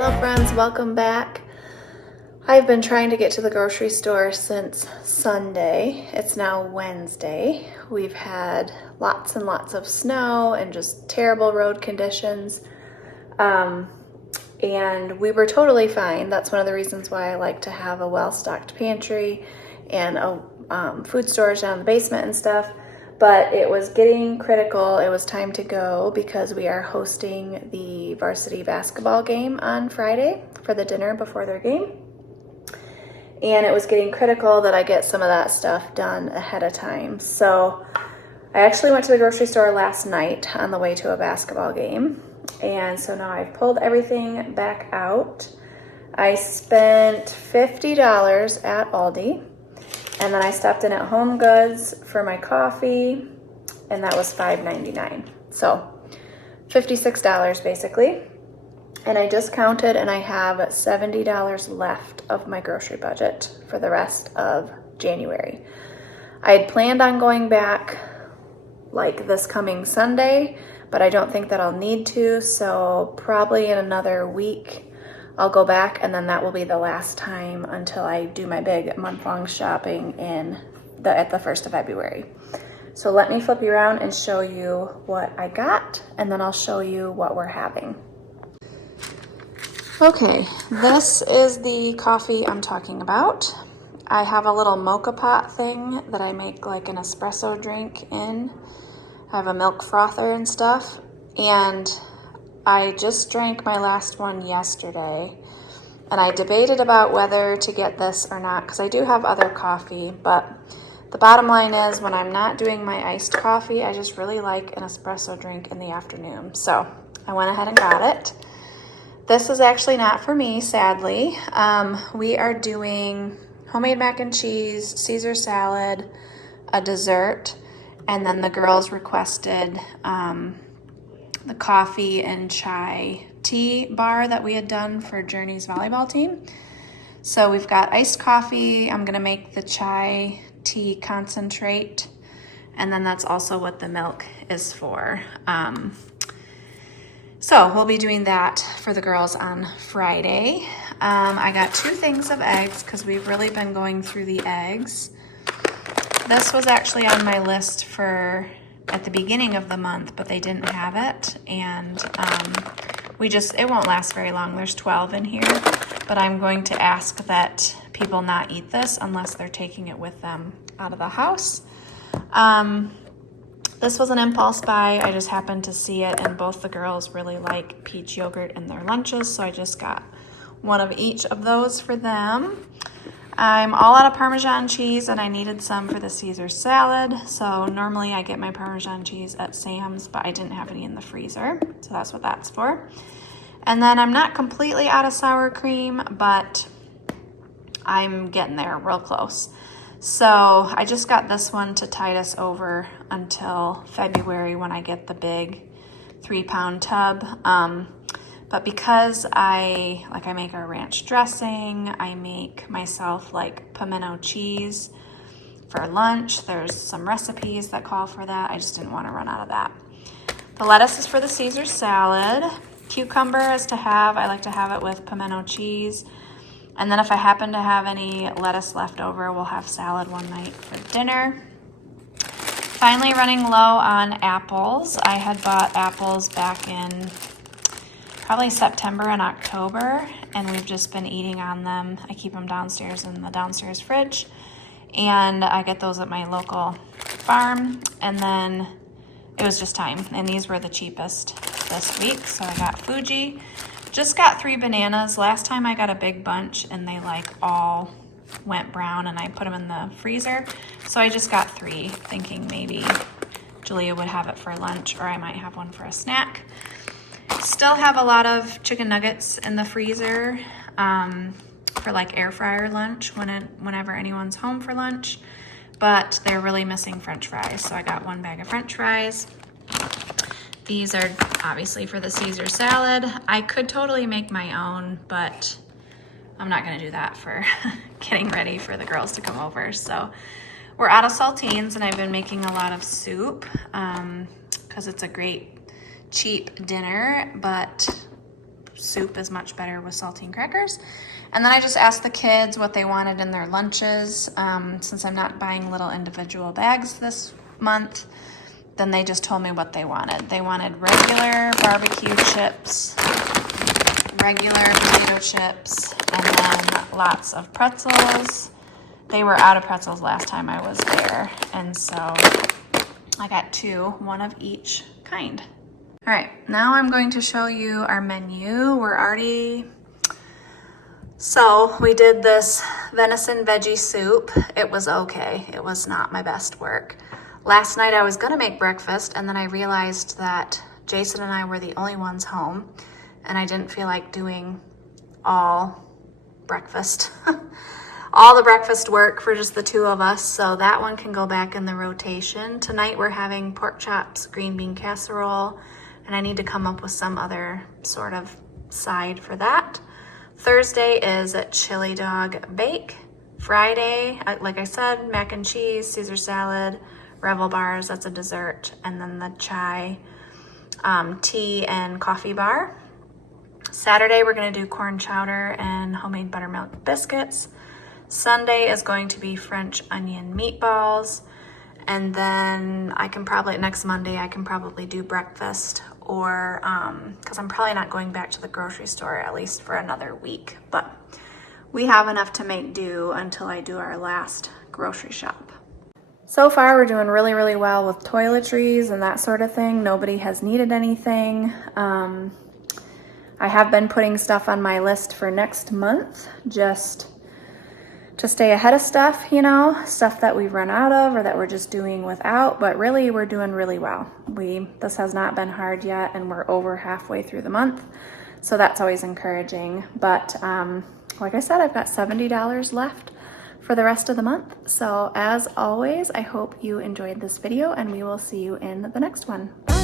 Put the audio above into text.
Hello friends, welcome back. I've been trying to get to the grocery store since Sunday. It's now Wednesday. We've had lots and lots of snow and just terrible road conditions. And we were totally fine. That's one of the reasons why I like to have a well-stocked pantry and food storage down in the basement and stuff. But it was getting critical. It was time to go because we are hosting the varsity basketball game on Friday for the dinner before their game. And it was getting critical that I get some of that stuff done ahead of time. So I actually went to the grocery store last night on the way to a basketball game. And so now I've pulled everything back out. I spent $50 at Aldi. And then I stopped in at Home Goods for my coffee, and that was $5.99. So $56 basically. And I just counted and I have $70 left of my grocery budget for the rest of January. I had planned on going back like this coming Sunday, but I don't think that I'll need to. So probably in another week, I'll go back, and then that will be the last time until I do my big month-long shopping at the 1st of February. So let me flip you around and show you what I got, and then I'll show you what we're having. Okay, this is the coffee I'm talking about. I have a little mocha pot thing that I make like an espresso drink in. I have a milk frother and stuff, and I just drank my last one yesterday, and I debated about whether to get this or not because I do have other coffee, but the bottom line is when I'm not doing my iced coffee, I just really like an espresso drink in the afternoon. So I went ahead and got it. This is actually not for me, sadly. We are doing homemade mac and cheese, Caesar salad, a dessert, and then the girls requested the coffee and chai tea bar that we had done for Journey's volleyball team. So we've got iced coffee. I'm gonna make the chai tea concentrate, and then that's also what the milk is for. So we'll be doing that for the girls on Friday. I got 2 things of eggs because we've really been going through the eggs. This was actually on my list for at the beginning of the month, but they didn't have it, and it won't last very long. There's 12 in here, but I'm going to ask that people not eat this unless they're taking it with them out of the house. This was an impulse buy. I just happened to see it, and both the girls really like peach yogurt in their lunches, so I just got one of each of those for them. I'm all out of Parmesan cheese, and I needed some for the Caesar salad. So normally I get my Parmesan cheese at Sam's, but I didn't have any in the freezer. So that's what that's for. And then I'm not completely out of sour cream, but I'm getting there real close. So I just got this one to tide us over until February when I get the big 3-pound tub. But because I make our ranch dressing, I make myself like pimento cheese for lunch. There's some recipes that call for that. I just didn't want to run out of that. The lettuce is for the Caesar salad. Cucumber is to have. I like to have it with pimento cheese. And then if I happen to have any lettuce left over, we'll have salad one night for dinner. Finally running low on apples. I had bought apples back in probably September and October, and we've just been eating on them. I keep them downstairs in the downstairs fridge, and I get those at my local farm, and then it was just time, and these were the cheapest this week, so I got Fuji. Just got 3 bananas. Last time I got a big bunch, and they like all went brown, and I put them in the freezer, so I just got 3, thinking maybe Julia would have it for lunch, or I might have one for a snack. Still have a lot of chicken nuggets in the freezer for like air fryer lunch whenever anyone's home for lunch, but they're really missing French fries, so I got 1 bag of French fries. These are obviously for the Caesar salad. I could totally make my own, but I'm not gonna do that for getting ready for the girls to come over. So we're out of saltines, and I've been making a lot of soup because it's a great cheap dinner, but soup is much better with saltine crackers. And then I just asked the kids what they wanted in their lunches. Since I'm not buying little individual bags this month, then they just told me what they wanted. They wanted regular barbecue chips, regular potato chips, and then lots of pretzels. They were out of pretzels last time I was there, and so I got 2, one of each kind. All right, now I'm going to show you our menu. So we did this venison veggie soup. It was okay. It was not my best work. Last night I was gonna make breakfast, and then I realized that Jason and I were the only ones home, and I didn't feel like doing all breakfast. All the breakfast work for just the 2 of us, so that one can go back in the rotation. Tonight we're having pork chops, green bean casserole, and I need to come up with some other sort of side for that. Thursday is a chili dog bake. Friday, like I said, mac and cheese, Caesar salad, Revel bars, that's a dessert, and then the chai, tea, and coffee bar. Saturday, we're gonna do corn chowder and homemade buttermilk biscuits. Sunday is going to be French onion meatballs. And then next Monday, I can probably do breakfast, or, because I'm probably not going back to the grocery store at least for another week. But we have enough to make do until I do our last grocery shop. So far, we're doing really, really well with toiletries and that sort of thing. Nobody has needed anything. I have been putting stuff on my list for next month, just to stay ahead of stuff, you know, stuff that we've run out of or that we're just doing without, but really we're doing really well. This has not been hard yet, and we're over halfway through the month, so that's always encouraging. But like I said, I've got $70 left for the rest of the month. So as always, I hope you enjoyed this video, and we will see you in the next one. Bye.